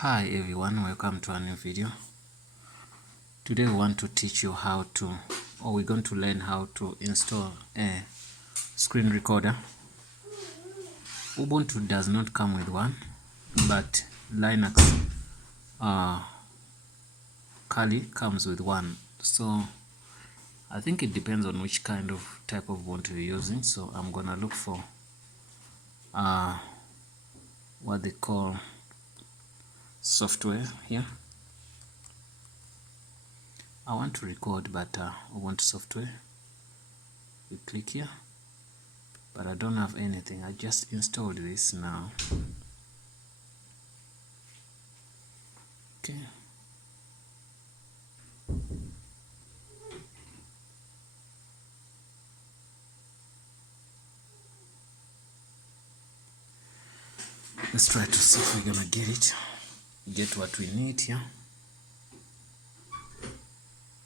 Hi everyone, welcome to a new video. Today we want to teach you we're going to learn how to install a screen recorder. Ubuntu does not come with one, but Linux Kali comes with one. So I think it depends on which type of Ubuntu you're using. So I'm gonna look for what they call software here. I want to record, but Ubuntu software. You click here, but I don't have anything. I just installed this now. Okay. Let's try to see if we're gonna get what we need here.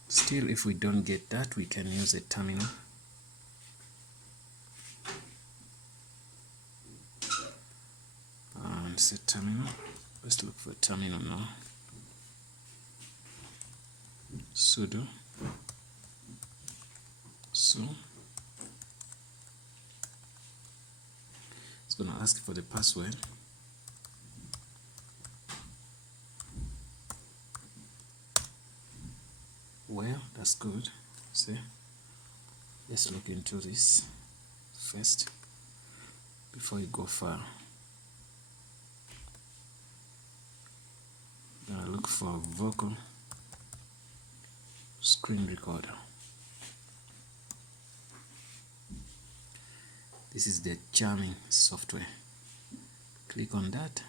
Still, if we don't get that, we can use a terminal. And set terminal. Let's look for a terminal now. Sudo. It's gonna ask for the password. Well, that's good. See, let's look into this first before you go far. Gonna look for vocal screen recorder. This is the charming software. Click on that,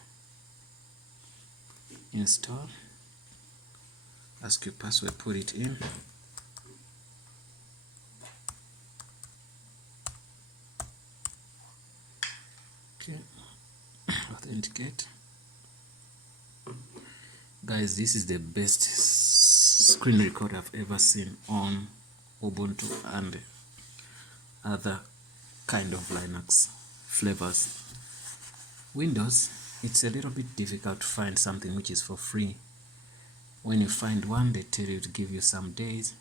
install, ask your password, put it in. Okay, authenticate. Guys, this is the best screen recorder I've ever seen on Ubuntu and other kind of Linux flavors. Windows, it's a little bit difficult to find something which is for free. When you find one, they tell you to give you some days.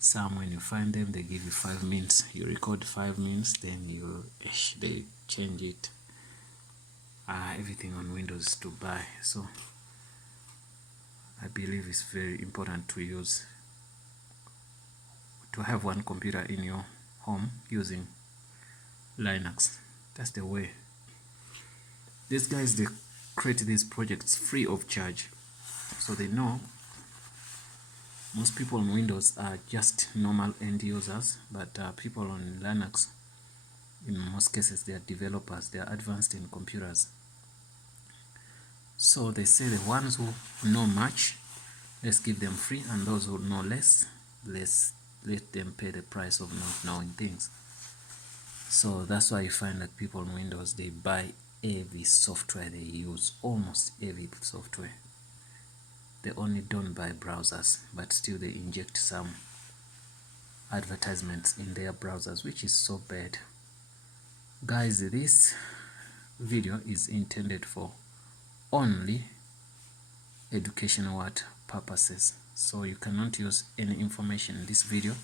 Some, when you find them, they give you 5 minutes. You record 5 minutes, then they change it. Everything on Windows is to buy. So I believe it's very important to have one computer in your home using Linux. That's the way. These guys, they create these projects free of charge, so they know most people on Windows are just normal end users, but people on Linux, in most cases, they are developers, they are advanced in computers. So they say the ones who know much, let's give them free, and those who know less, let's let them pay the price of not knowing things. So that's why you find that people on Windows, they buy every software they use, almost every software. They only don't buy browsers, but still they inject some advertisements in their browsers, which is so bad. Guys, this video is intended for only educational purposes, so you cannot use any information in this video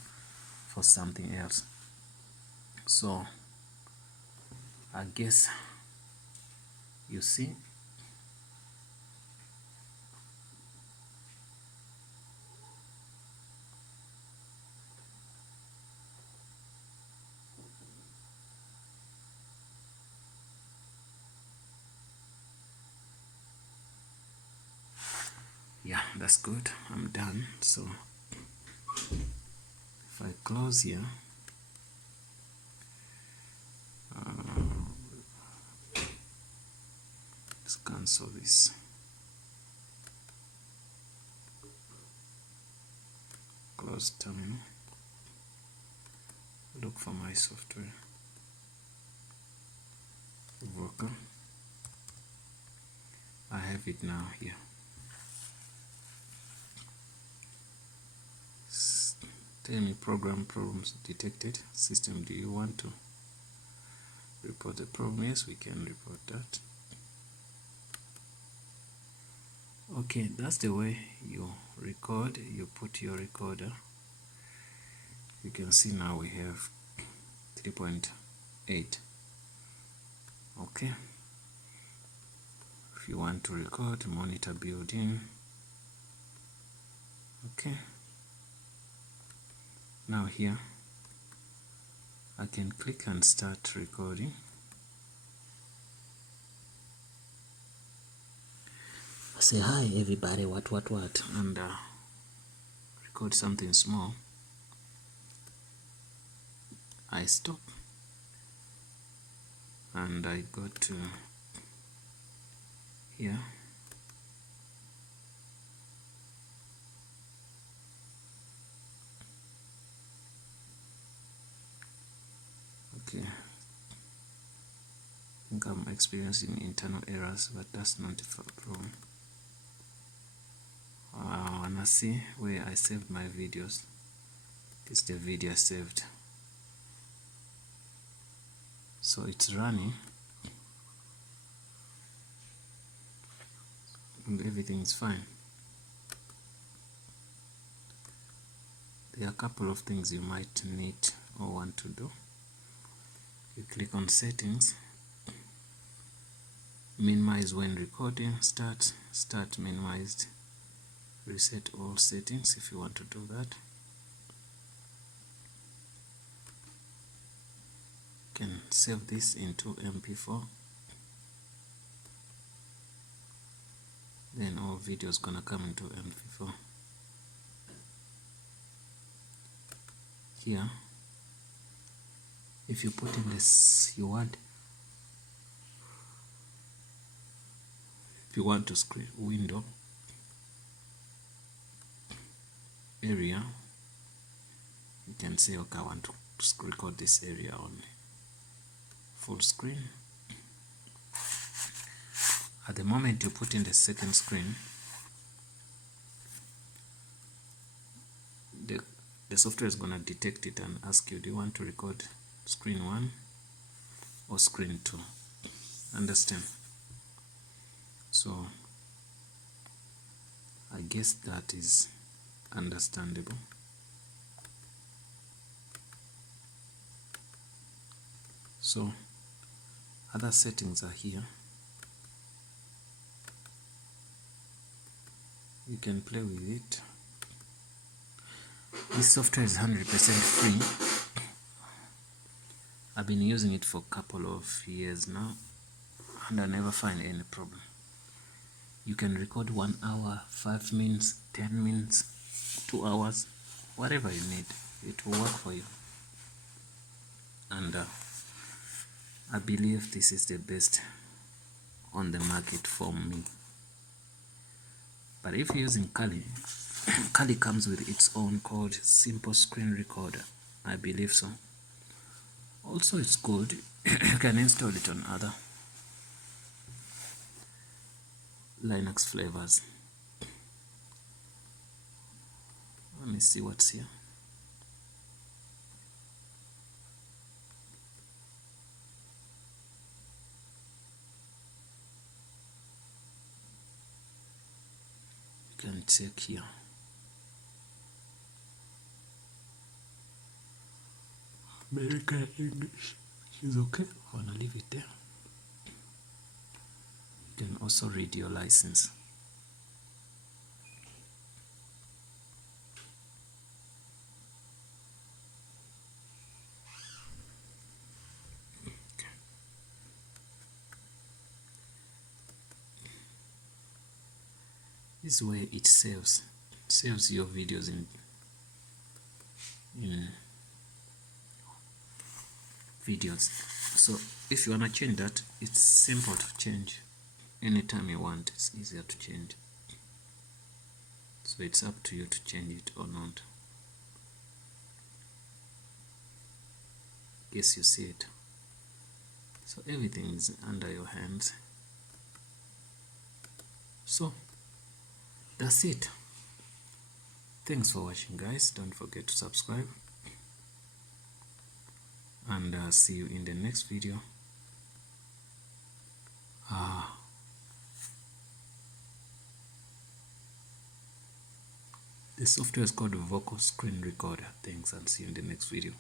for something else. So I guess you see. Yeah, that's good. I'm done. So if I close here, let's cancel this. Close terminal. Look for my software. Vocal. I have it now here. Tell me program problems detected. System, do you want to report the problem? Yes, we can report that. Okay, that's the way you record. You put your recorder. You can see now we have 3.8. okay, if you want to record, monitor built-in. Okay, now here I can click and start recording. I say hi everybody, what, and record something small. I stop and I go to here. Okay, I think I'm experiencing internal errors, but that's not a problem. I wanna see where I saved my videos. It's the video saved, so it's running and everything is fine. There are a couple of things you might need or want to do. You click on settings, minimize when recording, start minimized, reset all settings if you want to do that. You can save this into MP4, then all videos gonna come into MP4. Here, if you put in this, if you want to screen window area, you can say, okay, I want to record this area only, full screen. At the moment you put in the second screen, the software is gonna detect it and ask you, do you want to record screen 1 or screen 2? Understand? So I guess that is understandable. So other settings are here. You can play with it. This software is 100% free. I've been using it for a couple of years now and I never find any problem. You can record 1 hour, 5 minutes, 10 minutes, 2 hours, whatever you need. It will work for you. And I believe this is the best on the market for me. But if you're using Kali, Kali comes with its own called SimpleScreenRecorder. I believe so. Also, it's good. You can install it on other Linux flavors. Let me see what's here. You can check here. American English, which is okay. I wanna leave it there. You can also read your license. Okay. This way it saves your videos in videos. So if you wanna change that, it's simple to change. Anytime you want, it's easier to change. So it's up to you to change it or not. Guess you see it. So everything is under your hands. So that's it. Thanks for watching, guys. Don't forget to subscribe. And see you in the next video. The software is called Vocal Screen Recorder. Thanks, and see you in the next video.